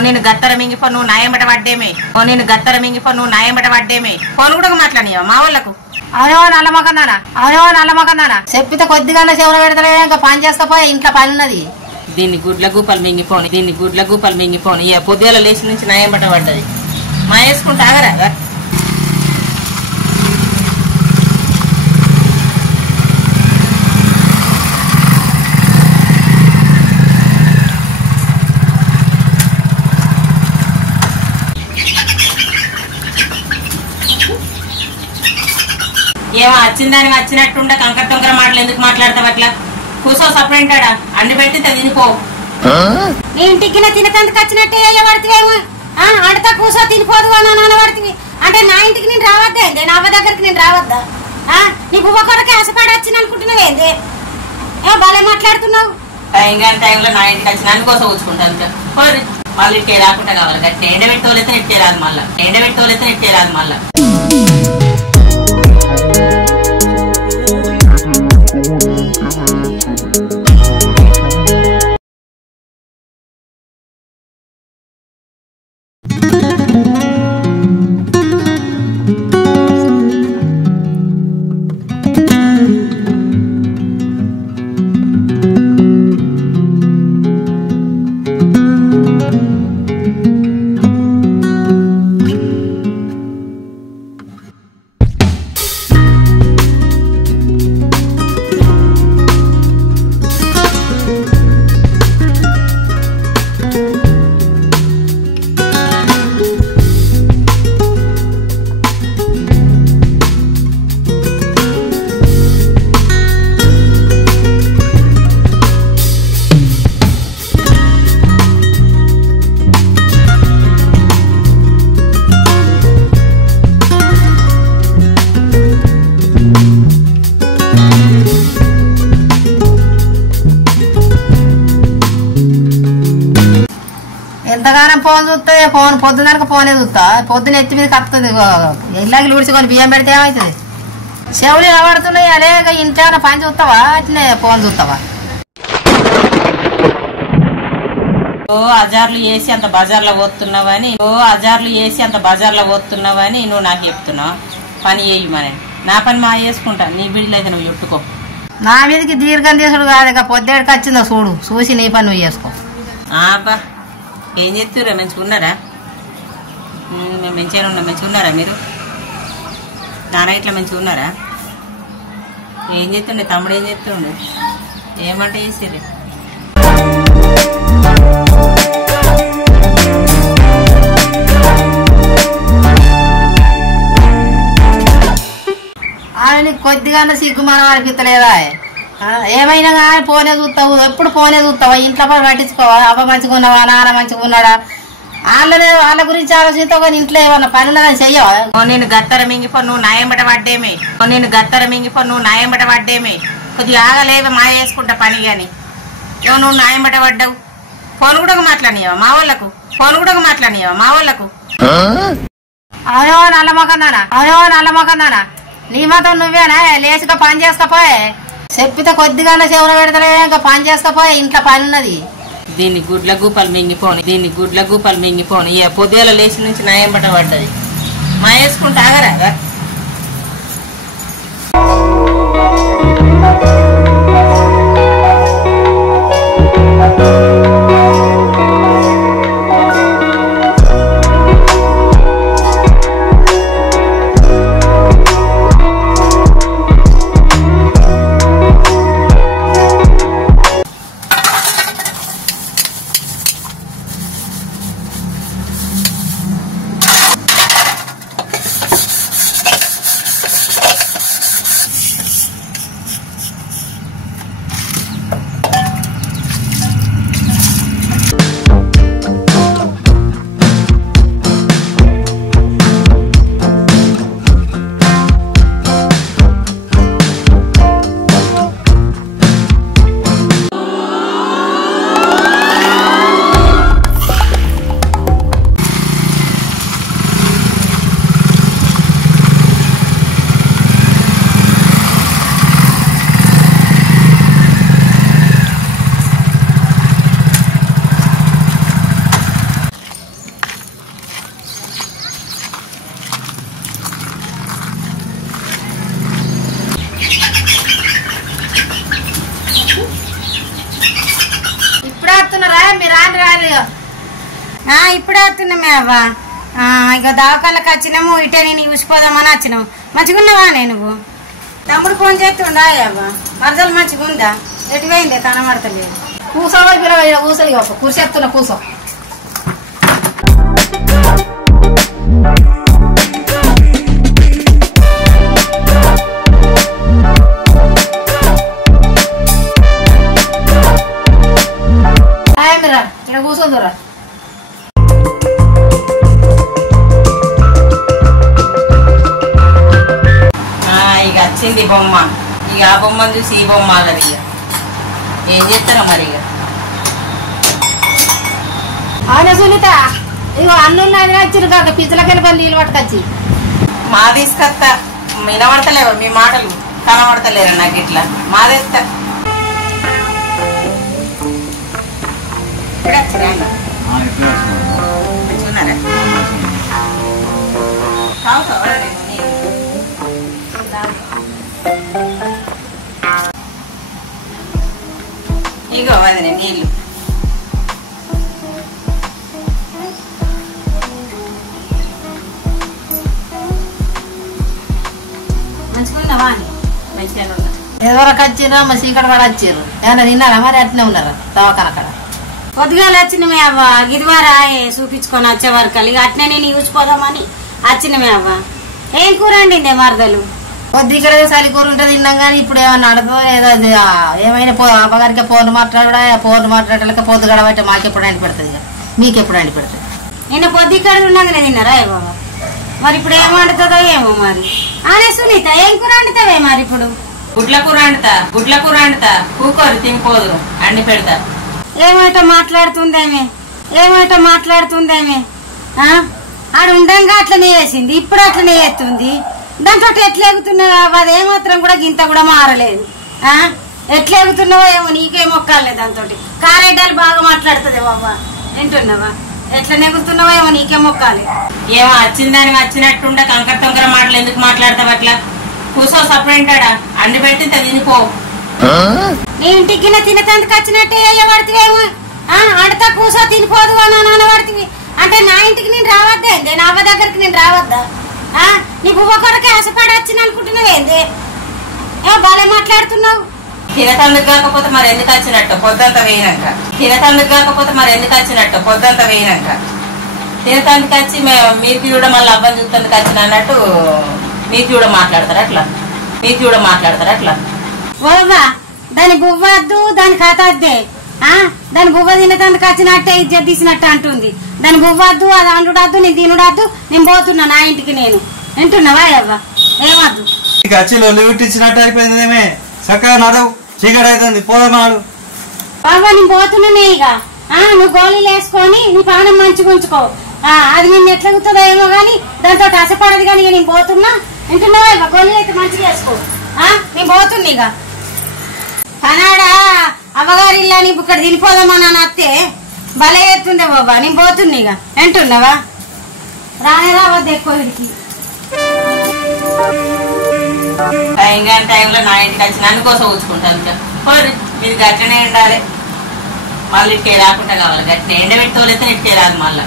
నేను గత్తర మింగిపో నువ్వు నాయమట పడ్డేమే నేను గత్తర మింగిపో నువ్వు నాయమట పడ్డేమే ఫోన్ కూడా మాట్లాడినావా మా వాళ్ళకు అవునో నల్లమకన్నానా చెప్పితే కొద్దిగానే చెవులు పెడతలే ఇంకా పని చేస్తపోయే ఇంట్లో పని ఉన్నది దీన్ని గుడ్ల గూపలు మింగిపోని ఇక పొద్దుల లేచి నుంచి నాయమట పడ్డది మా వేసుకుంటా ఆగరా ఏమో వచ్చిందానికి వచ్చినట్టుండే కంకర తొంకర మాటలు ఎందుకు మాట్లాడతావు అట్లా కూసో సపరేంటాడా అండి పెట్టి తినిపో నీ ఇంటికి తినకందుకు వచ్చినట్టే పడుతువేమో ఆడతా కూసో తినిపోదు నాన్న పడుతుంది అంటే నా ఇంటికి నేను రావద్దా నా అవ్వ దగ్గరికి నేను రావద్దా నీ బువ్వ కొరకే ఆశపడి వచ్చిన అనుకుంటున్నావేంది బాగా మాట్లాడుతున్నావు టైంలో నా ఇంటికి వచ్చి నన్ను కోసం ఊచుకుంటాను మళ్ళీ ఇట్టే రాకుండా కావాలి గట్టి ఎండబెట్టోలైతే నెట్టే రాదు మళ్ళా ఎంతగానో ఫోన్ చూస్తే ఫోన్ పొద్దునక ఫోనే చూస్తా పొద్దున ఎత్తి మీద కప్పుతుంది ఇళ్ళకి ఊడ్చుకొని బియ్యం పెడితే ఏమవుతుంది చెవులు నిలబడుతున్నాయి అదే ఇంట్లో పని చూస్తావా అట్లే ఫోన్ చూస్తావా అజార్లు వేసి అంత బజార్లో పోతున్నావని నువ్వు నాకు చెప్తున్నావు పని చేయమని నా పని మా చేసుకుంటా నీ బిడ్డలు అయితే నువ్వు చుట్టుకో నా మీదకి దీర్ఘం తీసుడు కాదు ఇక పొద్దేడికి వచ్చిందో చూసి నీ పని నువ్వు చేసుకో బా ఏం చెప్తురా మంచిగున్నారా మంచిగున్నారా మీరు నాన్న ఇట్లా మంచిగున్నారా ఏం చెప్తుండే తమ్ముడు ఏం చెప్తుండే ఏమంటే చేసిర్రు ఆయన కొద్దిగానే సిగ్గుమానం అనిపించలేదా ఏమైనా కానీ ఫోనే చూస్తావు ఎప్పుడు ఫోనే చూస్తావా ఇంట్లో పని పట్టించుకోవా అవ్వ మంచిగున్నావా నాన్న మంచిగున్నాడా వాళ్ళ గురించి ఆలోచిస్తావు కానీ ఇంట్లో ఏమన్నా పని ఉన్నదని చెయ్యవా నేను గత్తర మింగిపో నువ్వు నాయమట పడ్డేమే కొద్దిగా ఆగలేవే మా వేసుకుంటా పని గాని నువ్వు నాయమట పడ్డావు ఫోన్ కూడా మాట్లాడినావా మా వాళ్ళకు అవునో నల్లమకన్నానా నీ మాత్రం నువ్వేనా లేచిగా పని చేస్తాపోయే చెప్పితే కొద్దిగానే చెవులు పెడతలే ఇంకా పని చేస్తాపోయే ఇంట్లో పని ఉన్నది దీన్ని గుడ్ల గూపలు మింగిపోని ఇక పొద్దుల లేచి నుంచి నాయంబట పడ్డది మా వేసుకుంటా ఆగరా ఇప్పుడే వస్తున్నామే అవ్వ. ఇక దావకాళ్ళకి వచ్చినాము, ఇటే నేను చూసిపోదామని వచ్చినావు. మంచిగా ఉన్నావా నువ్వు? తమ్ముడు ఫోన్ చేస్తుండా అవ్వ? మరదలు మంచిగా ఉందా? ఎటు పోయిందే కనబడతలేదు. కూసోవా కూసలి కూర్చేస్తున్నా కూసో. ఇక్కడ కూర్చోదురా. ఇక వచ్చింది బొమ్మ. ఇక ఆ బొమ్మను చూసి ఈ బొమ్మ ఆగదు. ఇక ఏం చేస్తారో మరి. ఇక అవునా సునీత, ఇగో అన్నులు ఆయన వచ్చారు కాక పిచ్చలకెళ్ళి పని నీళ్ళు పట్టుకొచ్చి మా తీసుకొస్తా. వినబడతలేవు మీ మాటలు, కనబడతలేరు నాకు. ఇట్లా మాదేస్తా. ఇగో వదిన నీళ్ళు. మంచిగా ఉన్నావా? మంచిగా ఉన్నా. ఎవరికి వచ్చిర్రా? మా సీకడ పడ వచ్చిర్రు. ఏమన్నా తిన్నారా? మరి అట్నే ఉన్నారా దవాఖాన అక్కడ? పొద్దుగాల వచ్చినమే అవ్వ. గిదివారా చూపించుకొని వచ్చే వరకు ఇక అట్నే నేను చూసిపోదామని వచ్చినమే అవ్వ. ఏం కూర అండి మరదలు? కొద్దిగా చలి కూర ఉంటే తిన్నాం కానీ ఇప్పుడు ఏమన్నా అడదో ఏదో ఏమైనా అమ్మగారికి ఫోన్ మాట్లాడా, ఫోన్ మాట్లాడలేక పొద్దు గడబట్టే మాకెప్పుడు అండి పెడుతుంది, ఇక మీకెప్పుడు అండి పెడుతుంది. నిన్న పొద్దుక్కడ ఉన్నాగానే తిన్నారా ఏ బాబా? మరి ఇప్పుడు ఏం వండుతుందో ఏమో మరి. అనే సునీత ఏం కూర వండుతావే మరి ఇప్పుడు? గుడ్ల కూర వండుతా. కూకోరు తినిపోదు, అండి పెడతా. ఏమైటో మాట్లాడుతుందేమే. ఆడు ఉండంగా అట్లనే వేసింది, ఇప్పుడు అట్లనే వేస్తుంది. దాంతో ఎట్లా ఎగుతున్నావు? అది ఏమాత్రం కూడా గింత కూడా మారలేదు. ఎట్లా ఎగుతున్నావో ఏమో, నీకేం మొక్కాలేదు. దాంతో కారేటాలు బాగా మాట్లాడుతుంది బాబా. వింటున్నావా? ఎట్లా నెగుతున్నావో ఏమో, నీకేం మొక్కాలి. ఏమో వచ్చిందని వచ్చినట్టుండే కంకర తొంకర మాటలు ఎందుకు మాట్లాడతావు అట్లా? కూసో సపరేంటాడా, అండి పెడితే తినిపో. నీ ఇంటికి తినతందుకు వచ్చినట్టే పడుతువేమో. ఆడతా కూసో తినిపోదు అని అనబడుతుంది. అంటే నా ఇంటికి నేను రావద్దా? నా అవ్వ దగ్గరికి నేను రావద్దా? నీ బువ్వ కొరకే ఆశపడి వచ్చిన అనుకుంటున్నావేంది? బాగా మాట్లాడుతున్నావు. తినతందుకు కాకపోతే మరి ఎందుకు వచ్చినట్టు పొద్దంతా వేయినాక? తినతందుకు వచ్చి మీకు కూడా మళ్ళీ అబ్బాయి చూస్తందుకు వచ్చిన అన్నట్టు మీకు కూడా మాట్లాడతారు అట్లా. ఓవా దాని బువ్వ వద్దు, దాని కథ వద్దే. దాని బువ్వ తినతందుకు వచ్చినట్టే ఇజ్జత్ తీసినట్టు అంటుంది. దాని బువ్వ వద్దు, అది అండుడద్దు, నేను తినుడద్దు, నేను పోతున్నా నా ఇంటికి. నేను వింటున్నావా అవ్వ? ఏమద్దు ఇచ్చినట్టు అయిపోయిందేమే. చక్కగా నడవు, చీకటి అవుతుంది, పోదమాడు. బాబా నేను పోతున్నానే. ఇక నువ్వు గోళీలు వేసుకొని నీ ప్రాణం మంచిగా ఉంచుకో. అది నేను ఎట్లా గుతుందో ఏమో గానీ దాంతో అసపడదు. కానీ ఇక నేను పోతున్నా. వింటున్నావా ఇక? గోళీలు అయితే మంచిగా వేసుకో. నేను పోతున్నా. ఇక కనాడా అవ్వగారి ఇల్లని ఇక్కడ తినిపోదామని అని అత్తే భలే ఎత్తుండే బాబా. నేను పోతున్నా. ఇక వింటున్నావా? రానే రావద్దు ఎక్కువ వీడికి. టైంలో నా ఇంటికి వచ్చి నన్ను కోసం ఊచుకుంటాను. మీరు గట్లనే ఉండాలి. మళ్ళీ ఇట్టే రాకుండా కావాలి. గట్టిన ఎండబెట్టి తోలైతే ఇట్టే రాదు మళ్ళా.